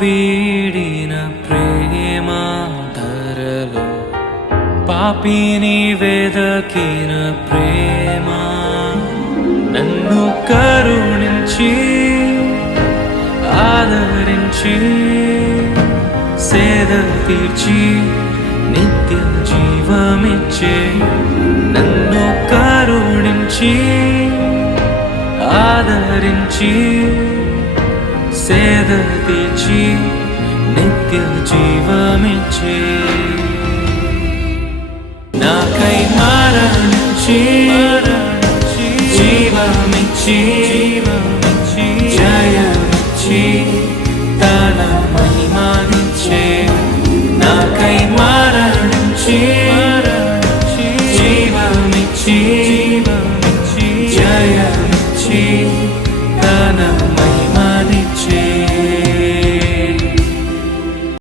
వీడిన ప్రేమ ధరలో పాపిని వెదకిన ప్రేమ నన్ను కరుణించి ఆదరించి సేద తీర్చి నిత్య జీవమిచ్చే నన్ను కరుణించి ఆదరించి సేద తీర్చి నిత్య జీవమిచ్చే నాకై మరణించి జీవమిచ్చి